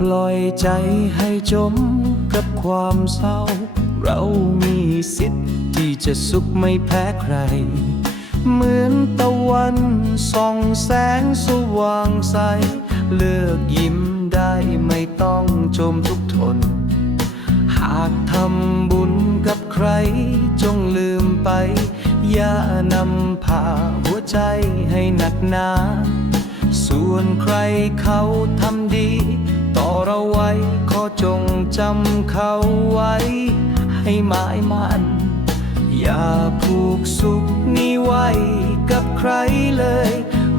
ปล่อยใจให้จมกับความเศร้า เรามีสิทธิ์ที่จะสุขไม่แพ้ใคร เหมือนตะวันส่องแสงสว่างใส เลือกยิ้มได้ไม่ต้องจมทุกทน หากทำบุญกับใครจงลืมไป อย่านำพาหัวใจให้หนักหนาส่วนใครเขาทำดีำเขาไว้ ให้หมายมัน อย่าผูกสุขนี้ไว้กับใครเลย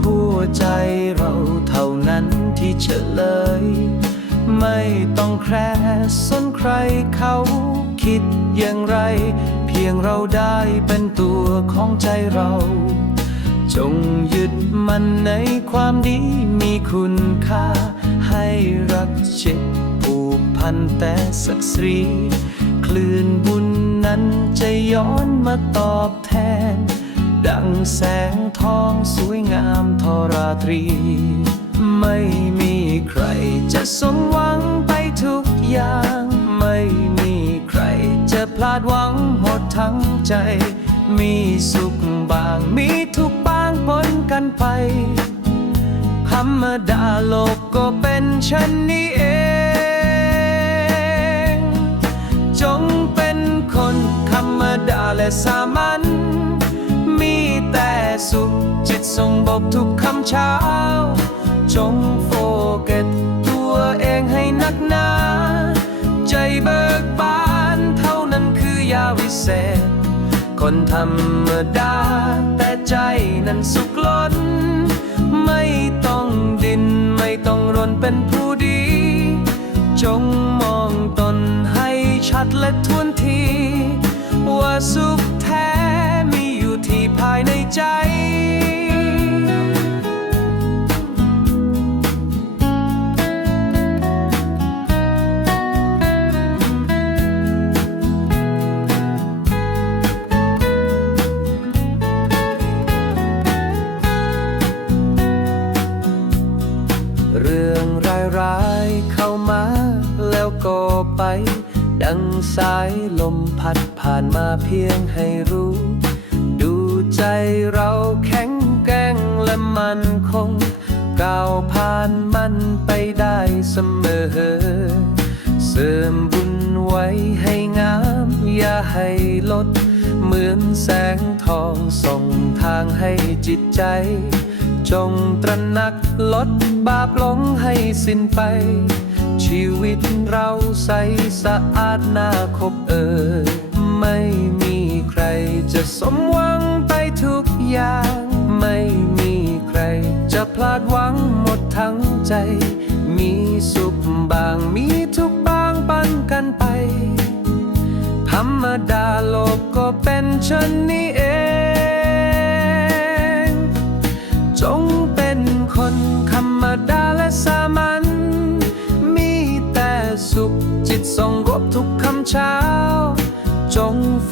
หัวใจเราเท่านั้นที่เฉลย ไม่ต้องแคร์สนใครเขาคิดอย่างไร เพียงเราได้เป็นตัวของใจเรา จงยึดมันในความดีมีคุณค่า ให้รักชิดผูก พันแต่ศักดิ์ศรี คลื่นบุญนั้นจะย้อนมาตอบแทน ดังแสงทองสวยงามทราตรี ไม่มีใครจะสมหวังไปทุกอย่าง ไม่มีใครจะพลาดหวังหมดทั้งใจ มีสุขบางมีทุกข์บางปนกันไปธรรมดาโลกก็เป็นเช่นนี้เอง ดาและสามัญมีแต่สุขจิตทรงบอกทุกคำเช้า จงโฟกัสตัวเองให้นักหนา ใจเบิกบานเท่านั้นคือยาวิเศษ คนธรรมดาแต่ใจนั้นสุขล้น สุขแท้มีอยู่ที่ภายในใจ งสายลมพัดผ่านมาเพียงให้รู้ ดูใจเราแข็งแกร่งและมันคง ก้าวผ่านมันไปได้เสมอ เสริมบุญไว้ให้งาม อย่าให้ลด เหมือนแสงทองส่องทางให้จิตใจ จงตระหนักลดบาปหลงให้สิ้นไป ชีวิตเราใสสะอาดน่าคบเอ่ยไม่มีใครจะสมหวังไปทุกอย่าง ไม่มีใครจะพลาดหวังหมดทั้งใจ มีสุขบางมีทุกข์บางปันกันไป ธรรมดาโลกก็เป็นเช่นนี้เอง สุข จิตส่งรบทุกคำเช้า จงโฟ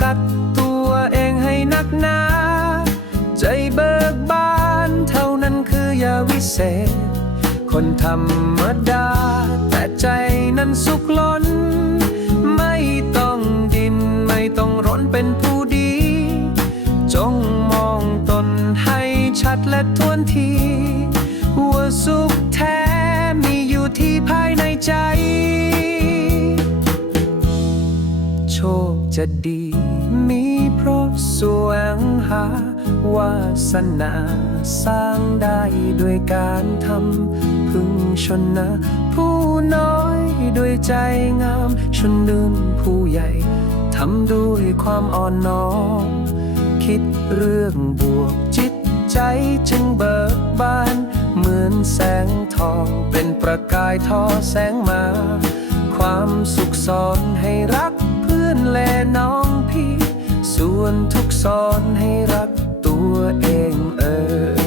กัสตัวเองให้นักหนา ใจเบิกบานเท่านั้นคือยาวิเศษ คนธรรมดา แต่ใจนั้นสุขล้น จะดีมีเพราะสวงหาวาสนาสร้างได้ด้วยการทำพึงชนะ ผู้น้อยด้วยใจงาม ชนลืมผู้ใหญ่ทำด้วยความอ่อนน้อมคิดเรื่องบวกจิตใจจึงเบิกบาน เหมือนแสงทองเป็นประกายทอแสงมา ความสุขสอนให้รัก เลน้องพี่ ส่วนทุกข์สอนให้รักตัวเองเออ